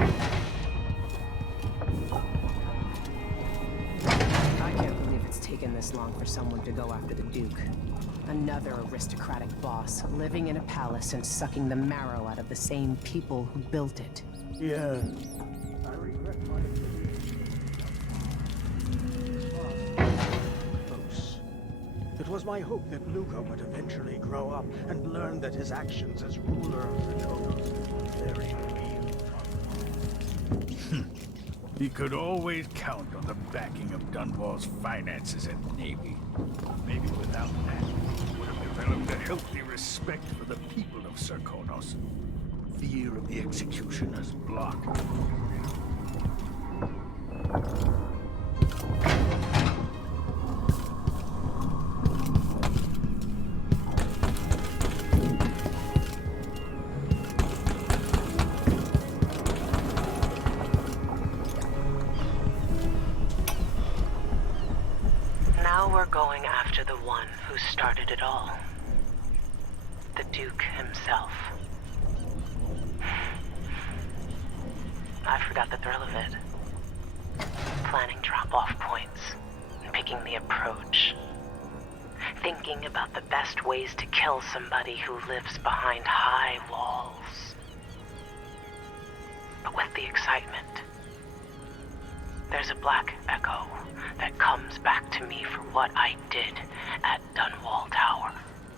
I can't believe it's taken this long for someone to go after the Duke. Another aristocratic boss, living in a palace and sucking the marrow out of the same people who built it. Yeah. I regret my close. It was my hope that Luca would eventually grow up and learn that his actions as ruler of the Kodos were very real. He could always count on the backing of Dunwall's finances and navy. Maybe without that, he would have developed a healthy respect for the people of Serkonos. Fear of the executioner's block. Now we're going after the one who started it all. The Duke himself. I forgot the thrill of it. Planning drop-off points, and picking the approach. Thinking about the best ways to kill somebody who lives behind high walls. But with the excitement, there's a black echo that comes back to me for what I did at Dunwall Tower.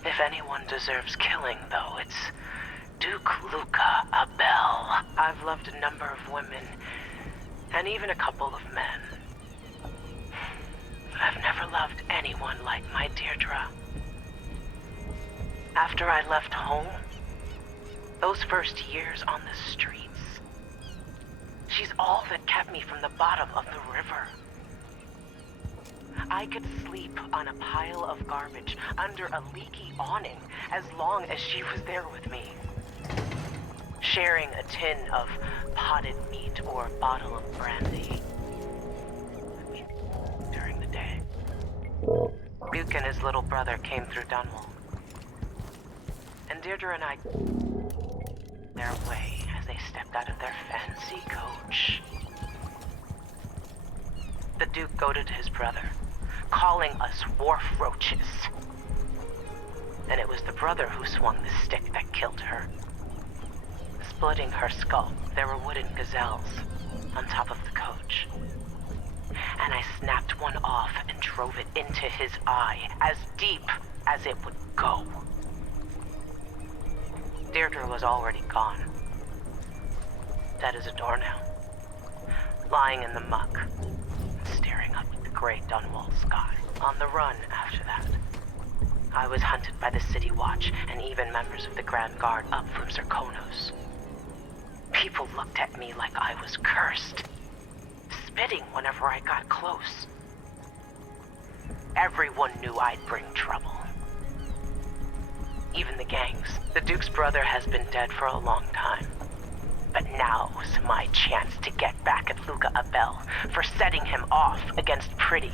If anyone deserves killing, though, it's Duke Luca Abel. I've loved a number of women, and even a couple of men. But I've never loved anyone like my Deirdre. After I left home, those first years on the streets, she's all that kept me from the bottom of the river. I could sleep on a pile of garbage under a leaky awning as long as she was there with me. Sharing a tin of potted meat or a bottle of brandy during the day. Duke and his little brother came through Dunwall. And Deirdre and I their way as they stepped out of their fancy coach. The Duke goaded his brother, calling us wharf roaches. And it was the brother who swung the stick that killed her. Splitting her skull, there were wooden gazelles on top of the coach. And I snapped one off and drove it into his eye, as deep as it would go. Deirdre was already gone. Dead as a doornail. Lying in the muck, staring up at the gray Dunwall sky. On the run after that. I was hunted by the City Watch and even members of the Grand Guard up from Serkonos. People looked at me like I was cursed, spitting whenever I got close. Everyone knew I'd bring trouble. Even the gangs. The Duke's brother has been dead for a long time. But now's my chance to get back at Luca Abel for setting him off against pretty,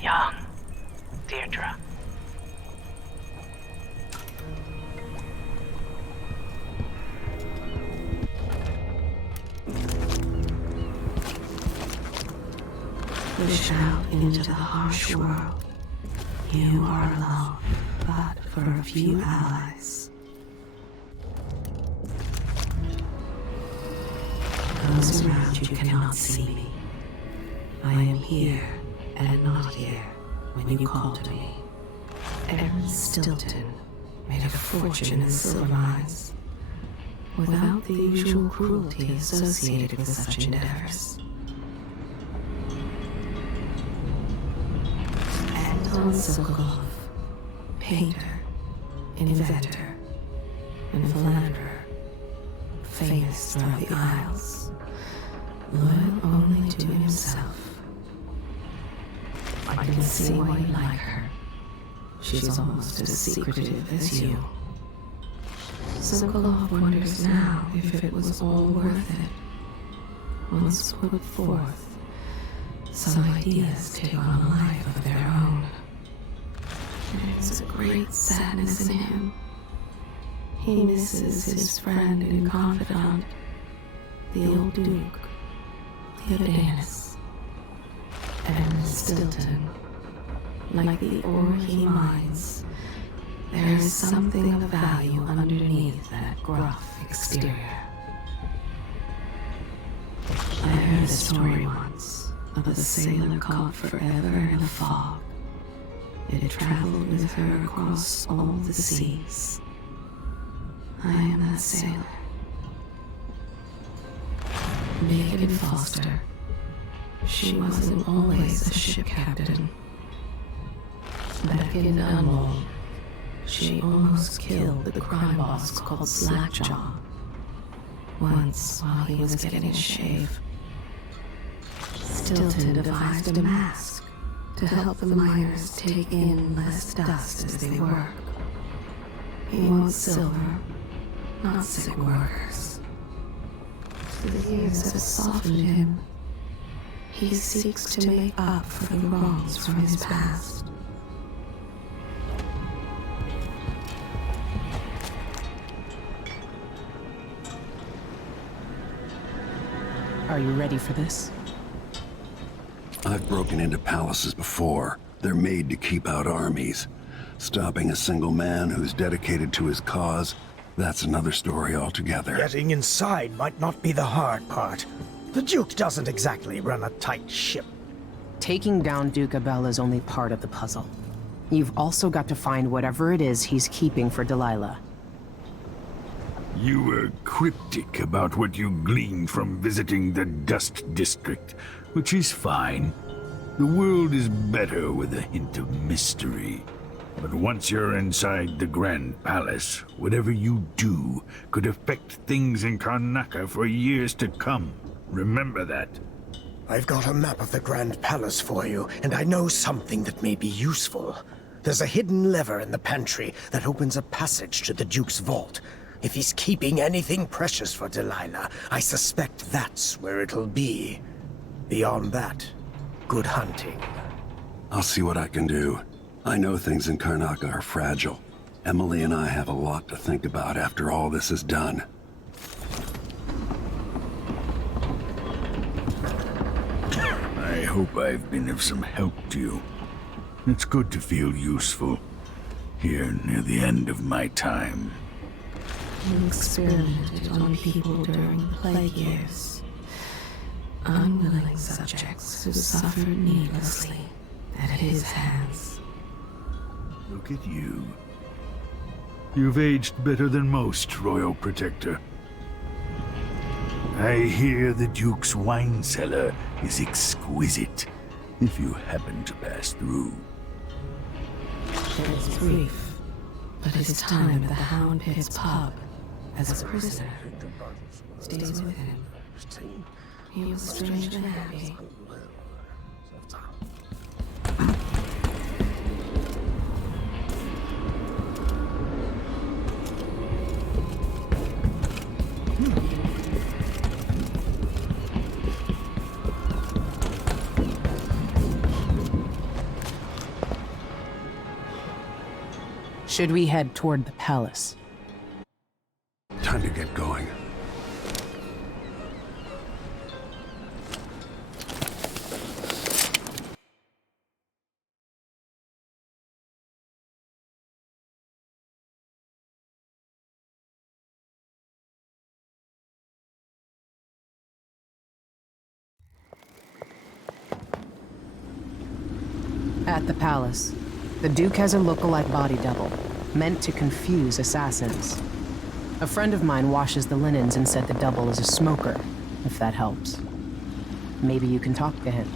young Deirdre. Push out into the harsh world. You are alone, but for a few allies. Those around you cannot see me. I am here and not here when you call to me. Aaron Stilton made a fortune in silver mines, without the usual cruelty associated with such endeavors. Anton Sokolov, painter, inventor, and philanderer, famous throughout the Isles, loyal only to himself. I can see why you like her. She's almost as secretive as you. Sokolov wonders now if it was all worth it. Once put forth, some ideas take on a life of their own. There's a great sadness in him. He misses his friend and confidant, the old Duke, Theodanis, and Stilton. Like the ore he mines, there is something of value underneath that gruff exterior. I heard a story once of a sailor caught forever in a fog. It had traveled with her across all the seas. I am that sailor. Megan Foster. She wasn't always a ship captain. Back in Dunwall, she almost killed the crime boss called Slackjaw. Once, while he was getting a shave, Stilton devised a mask to help the miners take in less dust as they work. He wants silver, not sick workers. The years have softened him. He seeks to make up for the wrongs from his past. Are you ready for this? I've broken into palaces before. They're made to keep out armies. Stopping a single man who's dedicated to his cause, that's another story altogether. Getting inside might not be the hard part. The Duke doesn't exactly run a tight ship. Taking down Duke Abel is only part of the puzzle. You've also got to find whatever it is he's keeping for Delilah. You were cryptic about what you gleaned from visiting the Dust District, which is fine. The world is better with a hint of mystery. But once you're inside the Grand Palace, whatever you do could affect things in Karnaca for years to come. Remember that. I've got a map of the Grand Palace for you, and I know something that may be useful. There's a hidden lever in the pantry that opens a passage to the Duke's vault. If he's keeping anything precious for Delilah, I suspect that's where it'll be. Beyond that, good hunting. I'll see what I can do. I know things in Karnaca are fragile. Emily and I have a lot to think about after all this is done. I hope I've been of some help to you. It's good to feel useful, here near the end of my time. He experimented on people during the plague years. Unwilling subjects who suffered needlessly at his hands. Look at you. You've aged better than most, Royal Protector. I hear the Duke's wine cellar is exquisite, if you happen to pass through. It is brief, but his time at the Hound Pit's pub as a prisoner stays with him. He was strangely happy. Should we head toward the palace? Time to get going. At the palace, the Duke has a look-alike body double, meant to confuse assassins. A friend of mine washes the linens and said the double is a smoker, if that helps. Maybe you can talk to him.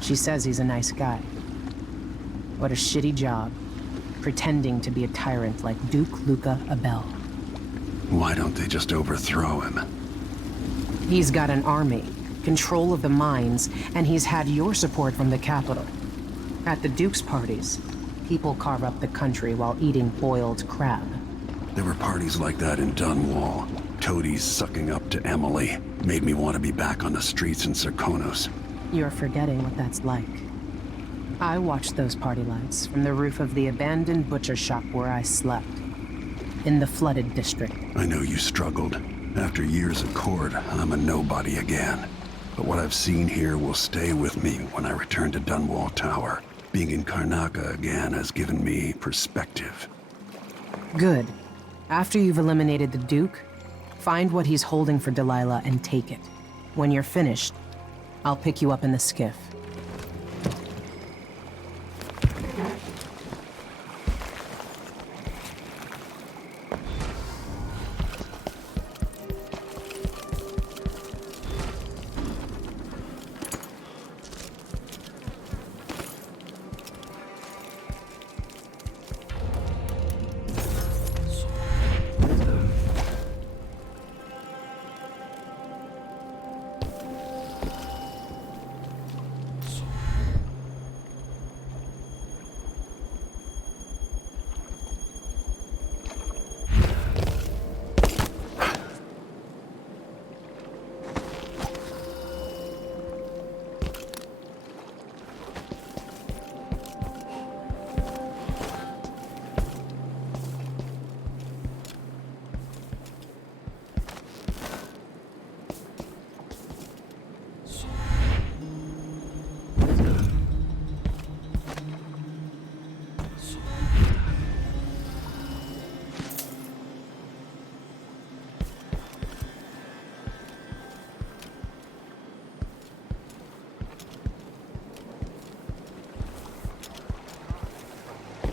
She says he's a nice guy. What a shitty job, pretending to be a tyrant like Duke Luca Abel. Why don't they just overthrow him? He's got an army, control of the mines, and he's had your support from the capital. At the Duke's parties, people carve up the country while eating boiled crab. There were parties like that in Dunwall. Toadies sucking up to Emily made me want to be back on the streets in Serkonos. You're forgetting what that's like. I watched those party lights from the roof of the abandoned butcher shop where I slept. In the flooded district. I know you struggled. After years at court, I'm a nobody again. But what I've seen here will stay with me when I return to Dunwall Tower. Being in Karnaca again has given me perspective. Good. After you've eliminated the Duke, find what he's holding for Delilah and take it. When you're finished, I'll pick you up in the skiff.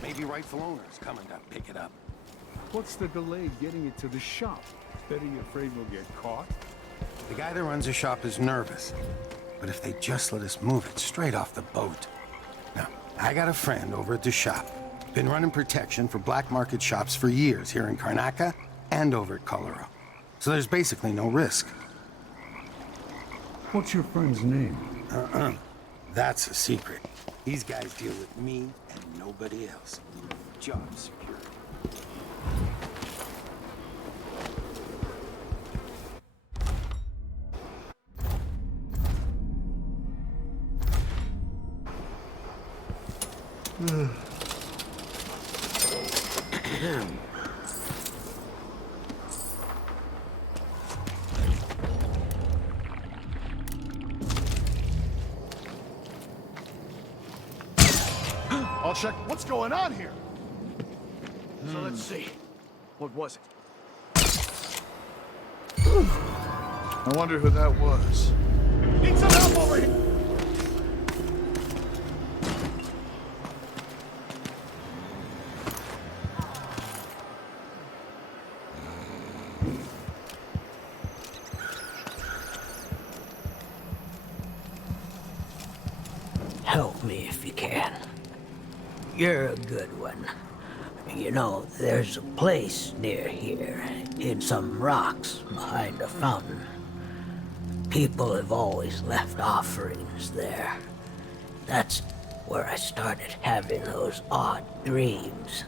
Maybe rightful owner's coming to pick it up. What's the delay getting it to the shop? Betty afraid we'll get caught? The guy that runs the shop is nervous. But if they just let us move it straight off the boat. Now, I got a friend over at the shop. Been running protection for black market shops for years here in Karnaca and over at Colorado. So there's basically no risk. What's your friend's name? That's a secret. These guys deal with me and nobody else. Job security. I'll check what's going on here. So let's see. What was it? I wonder who that was. Need some help over here! Help me if you can. You're a good one. You know, there's a place near here, in some rocks behind a fountain. People have always left offerings there. That's where I started having those odd dreams.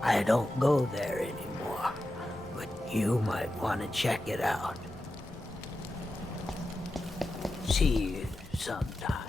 I don't go there anymore, but you might want to check it out. See you sometime.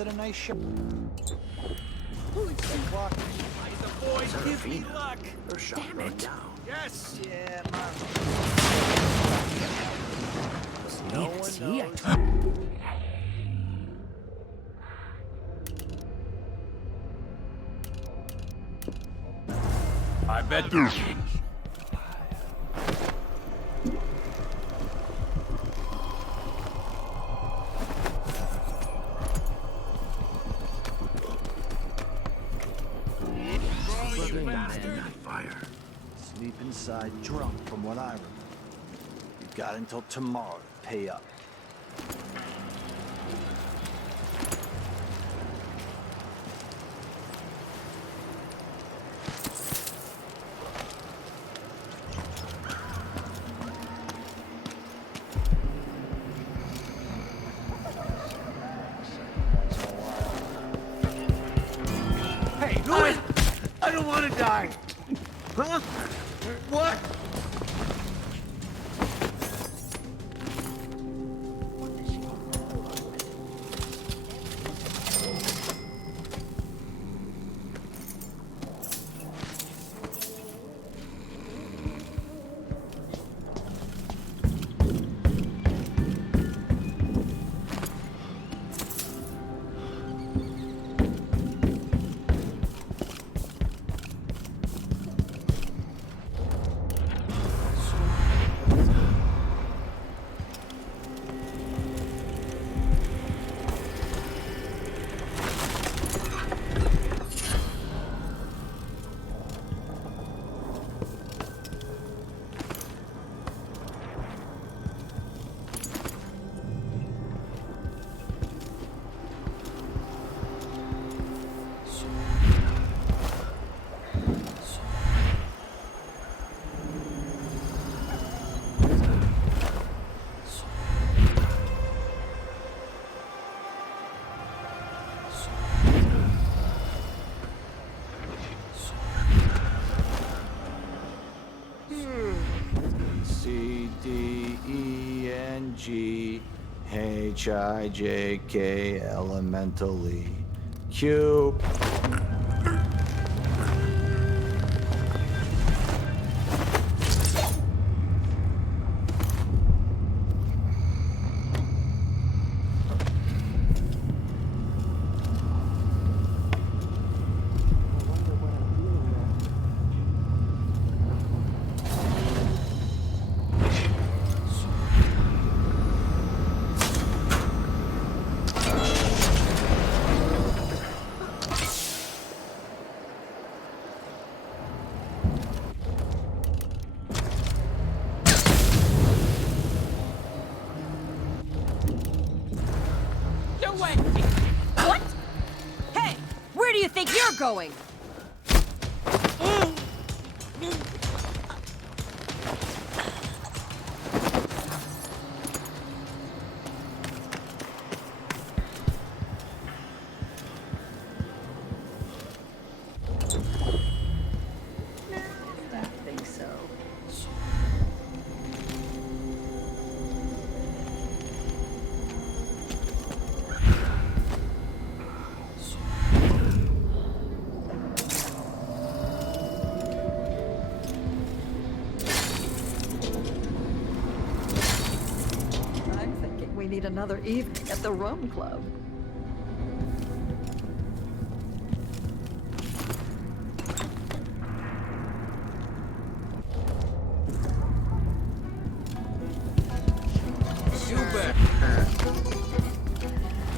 At a nice shop. Holy clock. The boys give me luck. Damn it. Yes. Yeah, no one knows. I bet you. Sleep inside drunk, from what I remember. You've got until tomorrow to pay up. Do it! I don't want to die! Huh? What? CDENGHIJK elementally. Q. What? Hey, where do you think you're going? I think so. I'm thinking we need another evening at the Rum Club.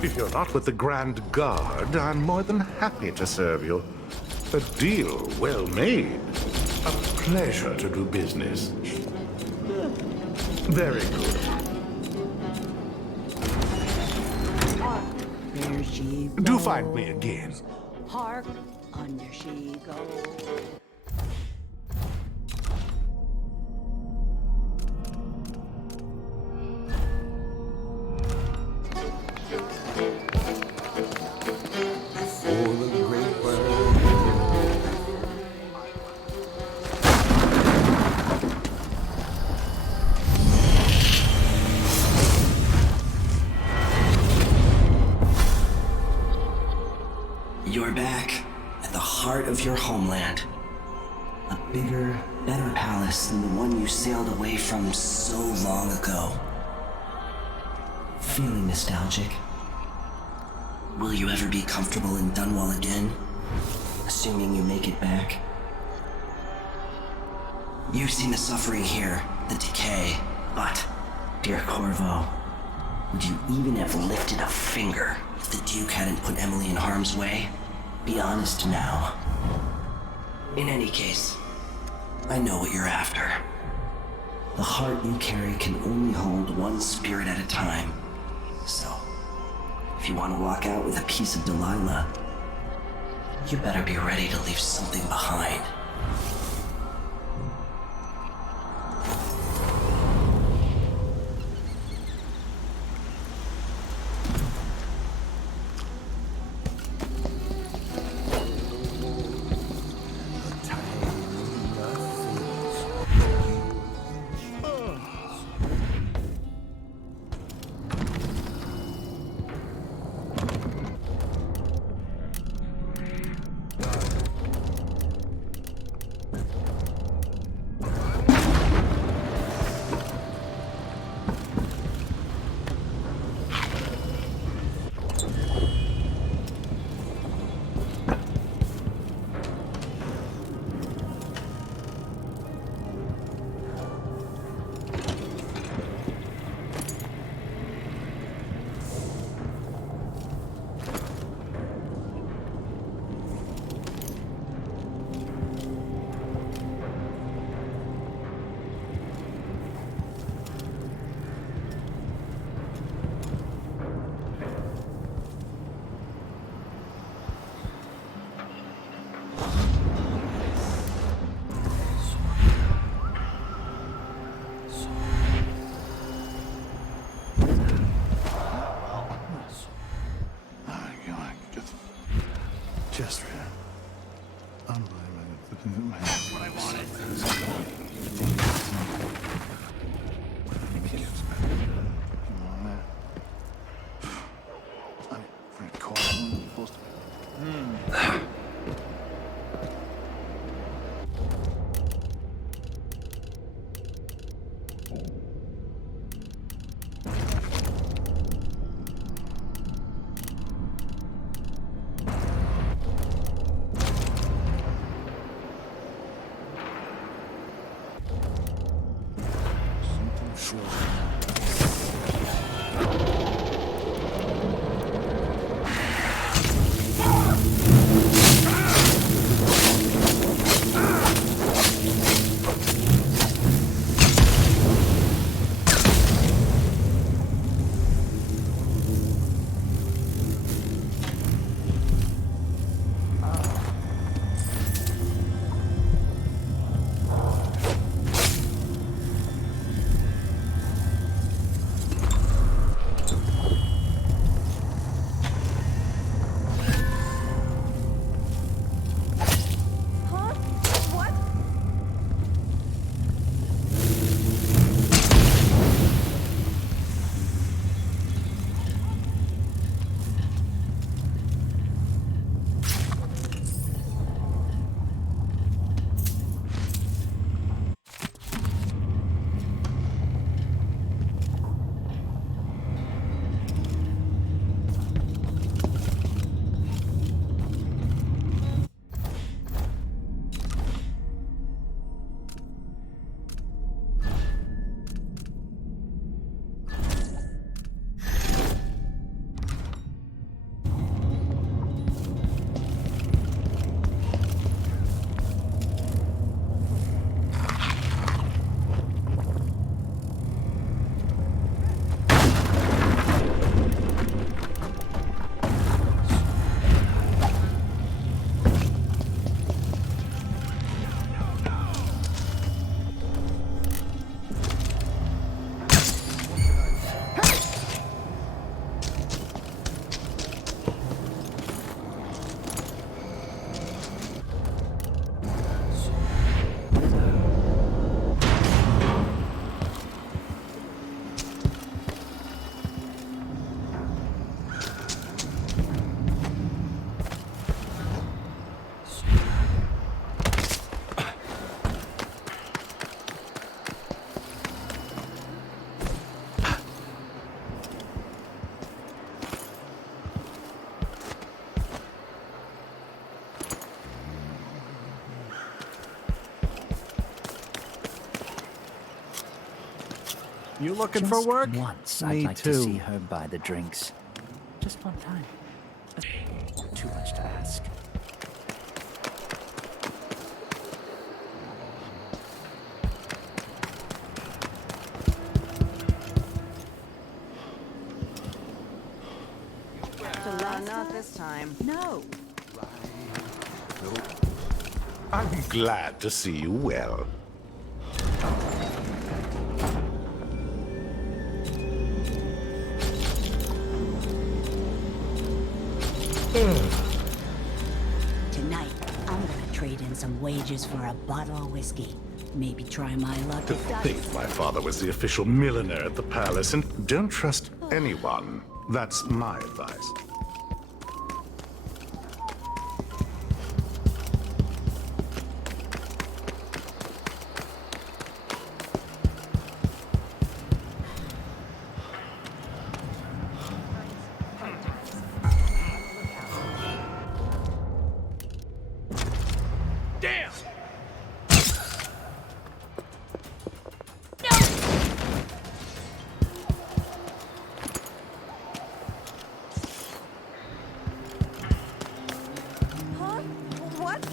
If you're not with the Grand Guard, I'm more than happy to serve you. A deal well made. A pleasure to do business. Very good. There she goes. Do find me again. Hark, under she goes. For the great bird. You're back at the heart of your homeland. A bigger, better palace than the one you sailed away from so long ago. Feeling nostalgic? Will you ever be comfortable in Dunwall again? Assuming you make it back? You've seen the suffering here, the decay, but, dear Corvo, would you even have lifted a finger if the Duke hadn't put Emily in harm's way? Be honest now. In any case, I know what you're after. The heart you carry can only hold one spirit at a time. So, if you want to walk out with a piece of Delilah, you better be ready to leave something behind. That's what I wanted. You looking for work? Once Me I'd like too. to see her buy the drinks. Just one time. Too much to ask. Not this time. No. I'm glad to see you well. Tonight, I'm gonna trade in some wages for a bottle of whiskey. Maybe try my luck To at that. think my father was the official milliner at the palace, and don't trust anyone. That's my advice. Damn! Huh? What?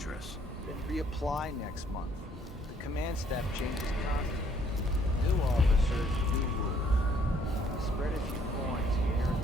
dangerous. Then reapply next month. The command staff changes constantly. New officers, new rules. Spread a few coins here and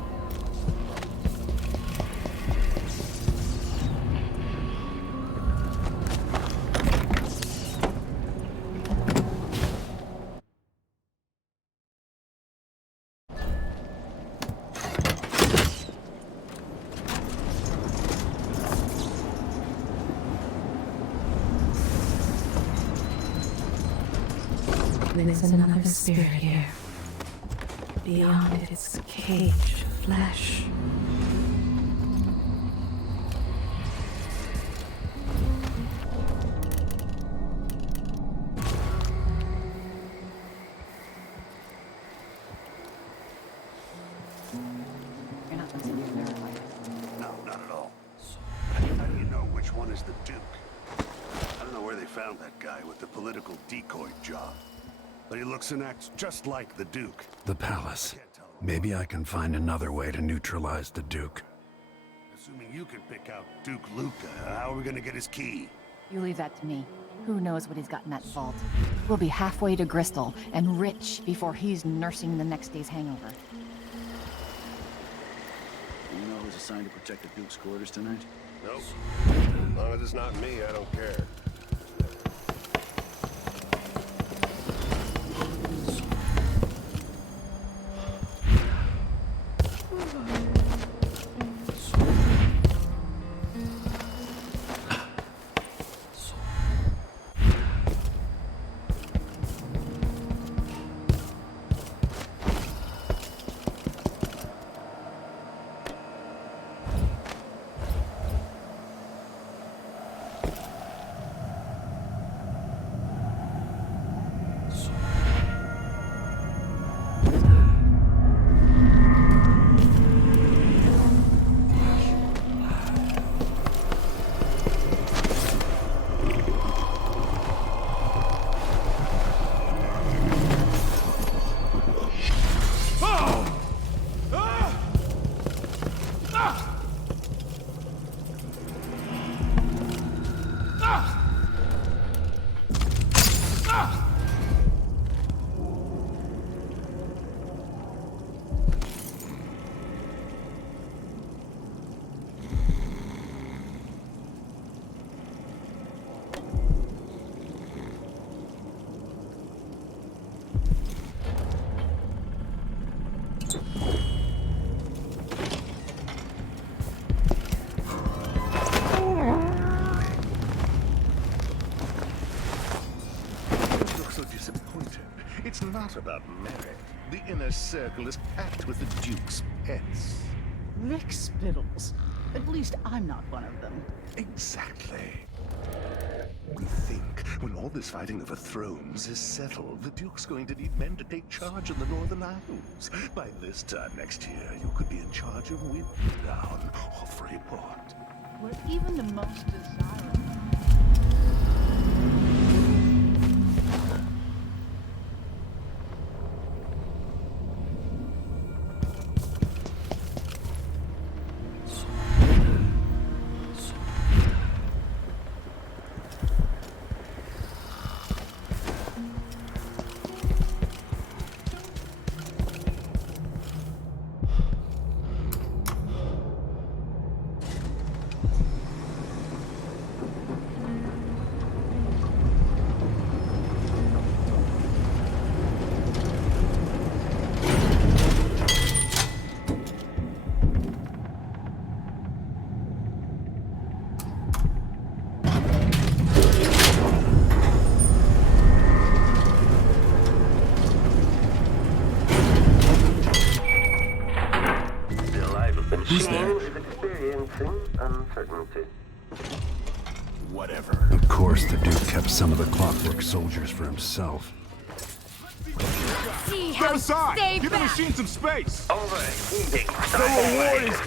There's another spirit here. Beyond its cage of flesh. You're not listening to her, are you? No, not at all. How do you know which one is the Duke? I don't know where they found that guy with the political decoy job. But he looks and acts just like the Duke. The palace. Maybe I can find another way to neutralize the Duke. Assuming you can pick out Duke Luca, how are we gonna get his key? You leave that to me. Who knows what he's got in that vault? We'll be halfway to Bristol and rich before he's nursing the next day's hangover. Do you know who's assigned to protect the Duke's quarters tonight? Nope. As long as it's not me, I don't care. It's not about merit. The inner circle is packed with the Duke's pets. Rick Spittles. At least I'm not one of them. Exactly. We think when all this fighting over thrones is settled, the Duke's going to need men to take charge in the Northern Isles. By this time next year, you could be in charge of Winterdown or Freeport. Where even the most desirable. Who's there? Experiencing uncertainty. Whatever. Of course, the Duke kept some of the clockwork soldiers for himself. See how stay Give the back. machine some space! Overheating. The reward is...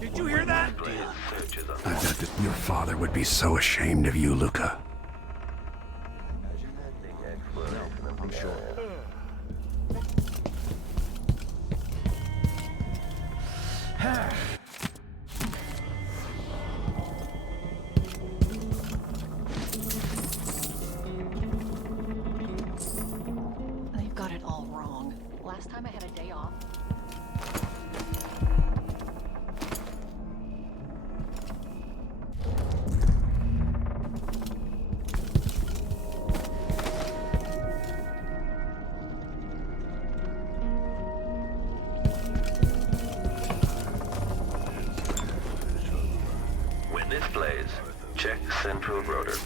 Did you hear that? I bet that your father would be so ashamed of you, Luca. I'm sure. central rotor.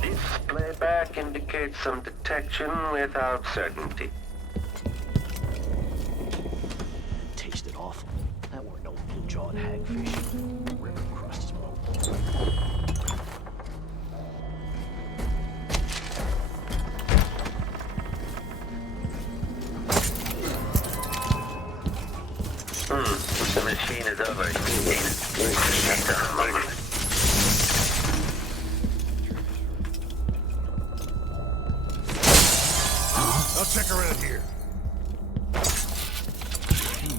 This playback indicates some detection without certainty. Tasted awful. That weren't no blue-jawed hagfish. River crust smoke. The machine is overheating. Just a moment. I'll check around here.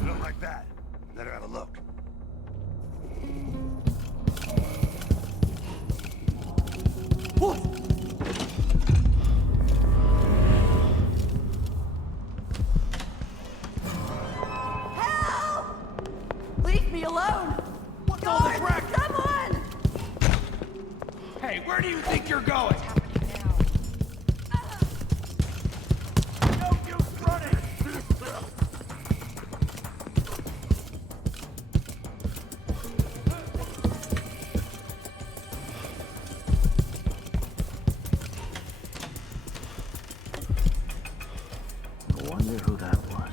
Not like that. Let her have a look. What? Help! Leave me alone! What's all this racket? Someone! Hey, where do you think you're going? No use running! I wonder who that was.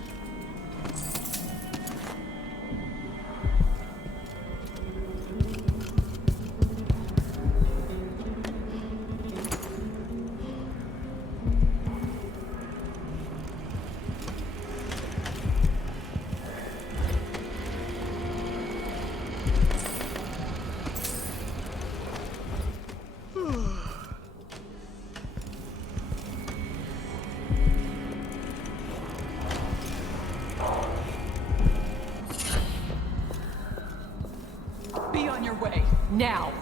Be on your way, now!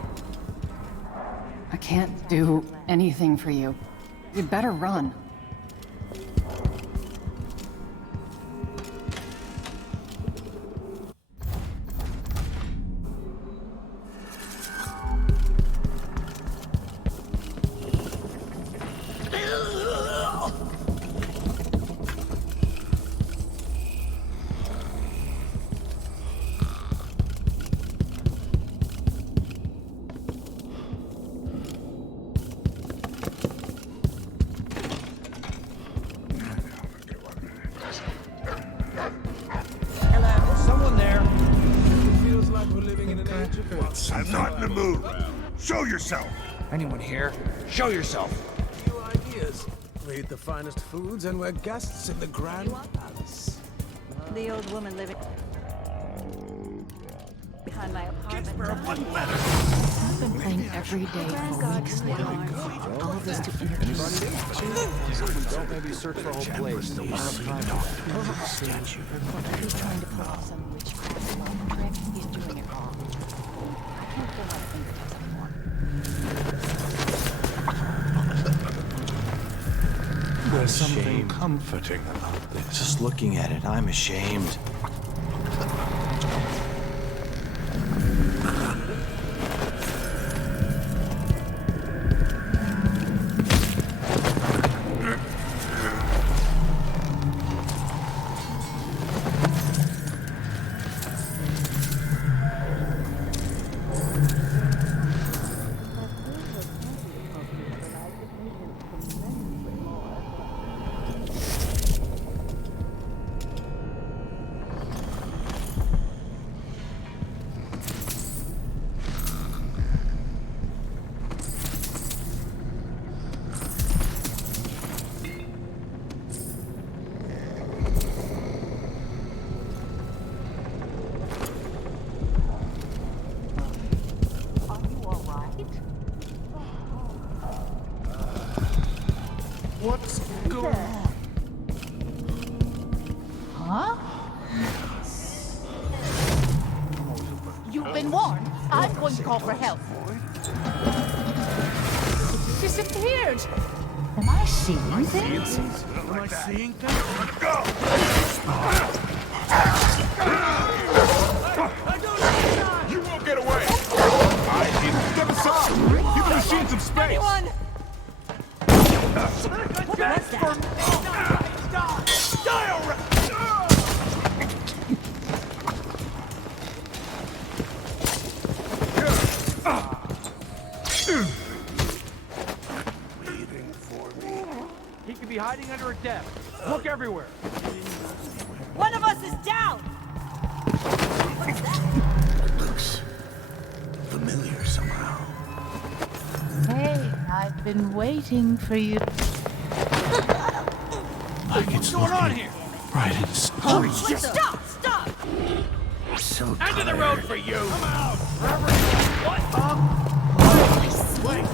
I can't do anything for you. You'd better run. Someone there. Feels like we're living in an age of I'm not in the mood. Show yourself. Anyone here? Show yourself. New ideas. We eat the finest foods and we're guests in the Grand Palace. The old woman living behind my apartment. I've been playing every day for weeks now. All of this to introduce you. Don't maybe search the whole place. Are you trying to pull off some witchcraft love trick? He's doing it wrong. I can't feel my fingertips anymore. There's something comforting about this. Just looking at it, I'm ashamed. What's going on? Huh? You've been warned. I'm going to call for help. Disappeared. Am I seeing things? Am I seeing things? Let's go! You won't get away! Step aside! Give the machine some space! Anyone? What was that? Die already! hiding under a desk. Look everywhere. One of us is down! It looks familiar somehow. Hey, I've been waiting for you. What's going on here? Right in the Holy Wait, shit! stop! Stop! I'm so End of the road for you! Come out! What? Wait.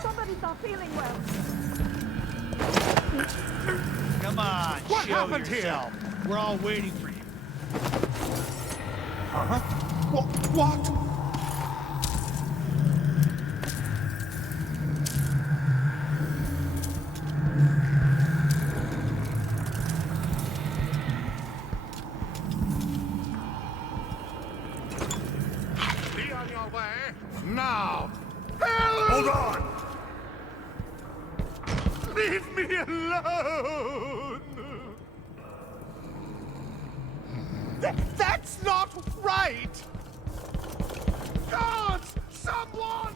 Somebody's not feeling well. Come on, What show happened yourself. We're all waiting for you. Huh? What? Be on your way now. Hold on! Leave me alone. That's not right. Guards, someone!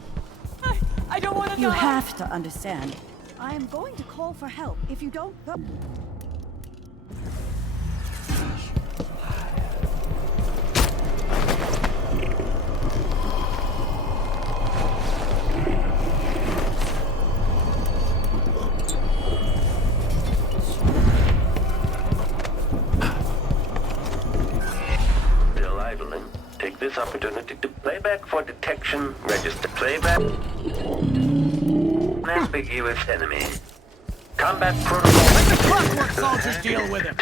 I don't want to You die! have to understand. I am going to call for help if you don't go. Bill Evelyn, take this opportunity to playback for detection, register playback. Ambiguous enemy. Combat protocol. Let the clockwork soldiers deal with him.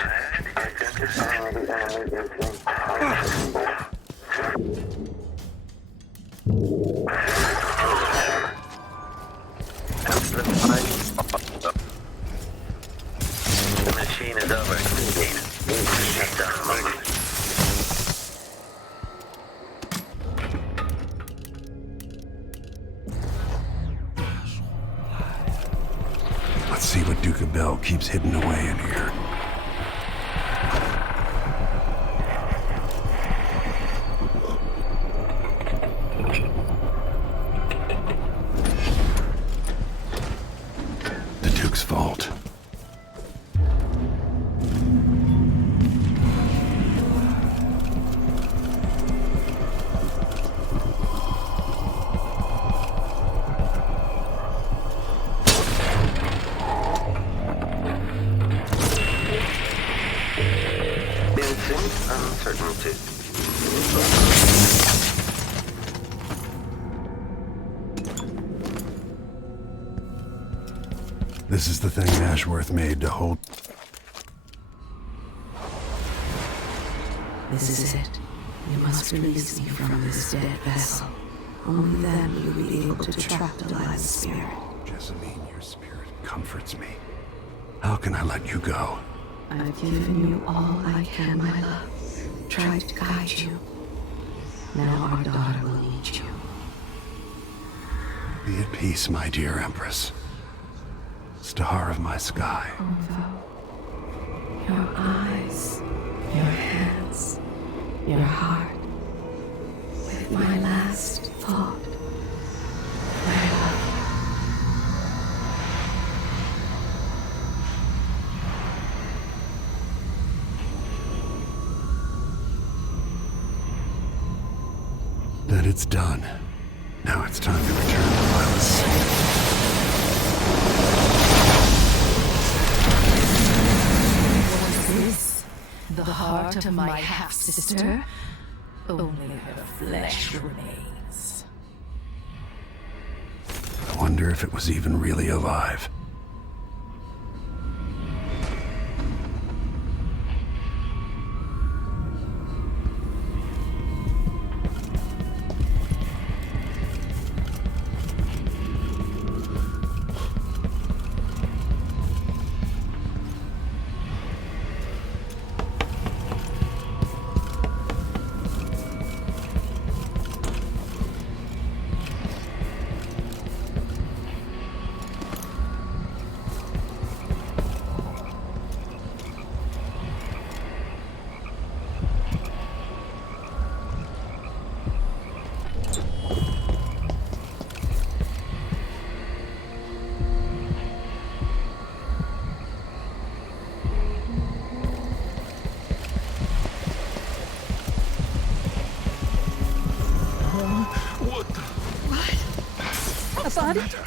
The machine is over. Shut down monkey. Let's see what Duke of Bell keeps hidden away in here. The Duke's vault. Uncertainty. This is the thing Ashworth made to hold. This is it. You must release me from this dead vessel. Only then you'll be able to trap the last spirit. Jessamine, your spirit comforts me. How can I let you go? I've given you all I can, my love. Tried to guide you. Now our daughter will need you. Be at peace, my dear Empress. Star of my sky. Corvo. Your eyes, your hands, your heart. With my last thought, my love. That it's done. Now it's time to return to Milas. Was this the heart of my half-sister? Only her flesh remains. I wonder if it was even really alive. What's the body. matter?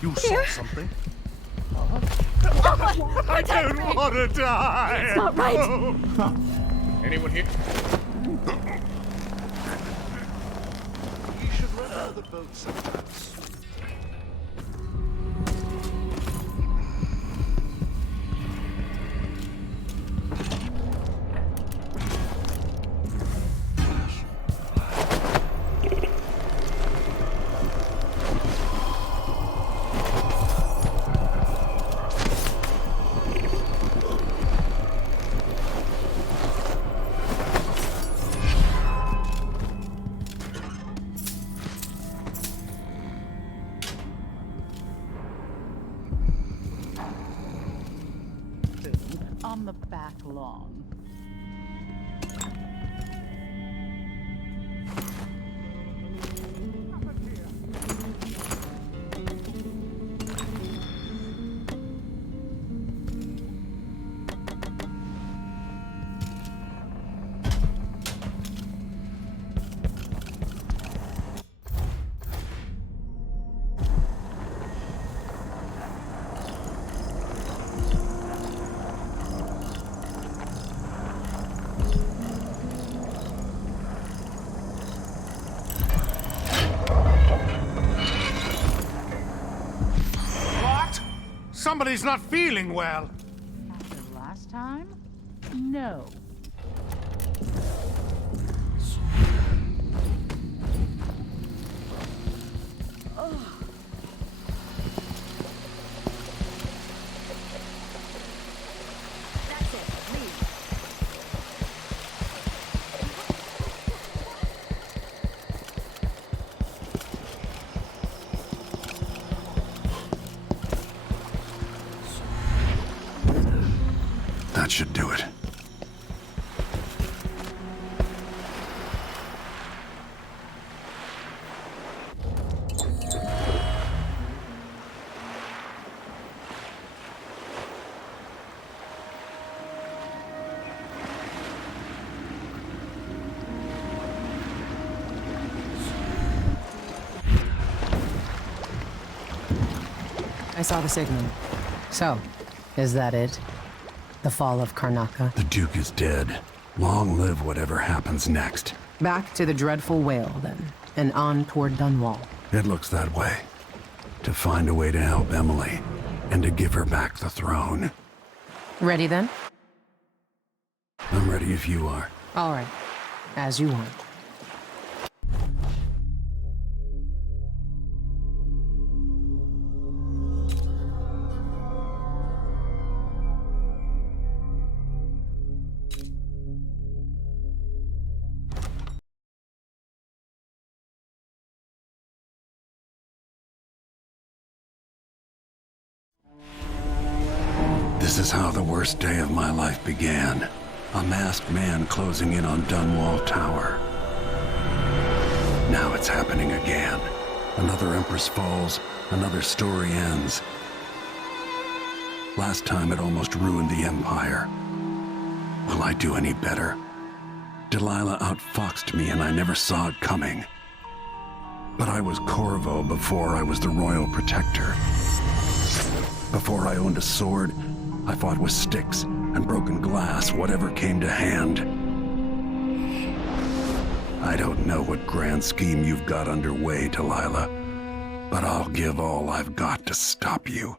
You Here. saw something? I don't want to die! It's not right. Huh. Anyone here? You should run out of the boat sometimes. On the back lawn. What? Somebody's not feeling well. After last time? No. That should do it. I saw the signal. So, is that it? The fall of Karnaca? The Duke is dead. Long live whatever happens next. Back to the dreadful whale, then, and on toward Dunwall. It looks that way. To find a way to help Emily, and to give her back the throne. Ready, then? I'm ready if you are. All right. As you want. This is how the worst day of my life began. A masked man closing in on Dunwall Tower. Now it's happening again. Another Empress falls, another story ends. Last time it almost ruined the Empire. Will I do any better? Delilah outfoxed me and I never saw it coming. But I was Corvo before I was the Royal Protector. Before I owned a sword, I fought with sticks and broken glass, whatever came to hand. I don't know what grand scheme you've got underway, Delilah, but I'll give all I've got to stop you.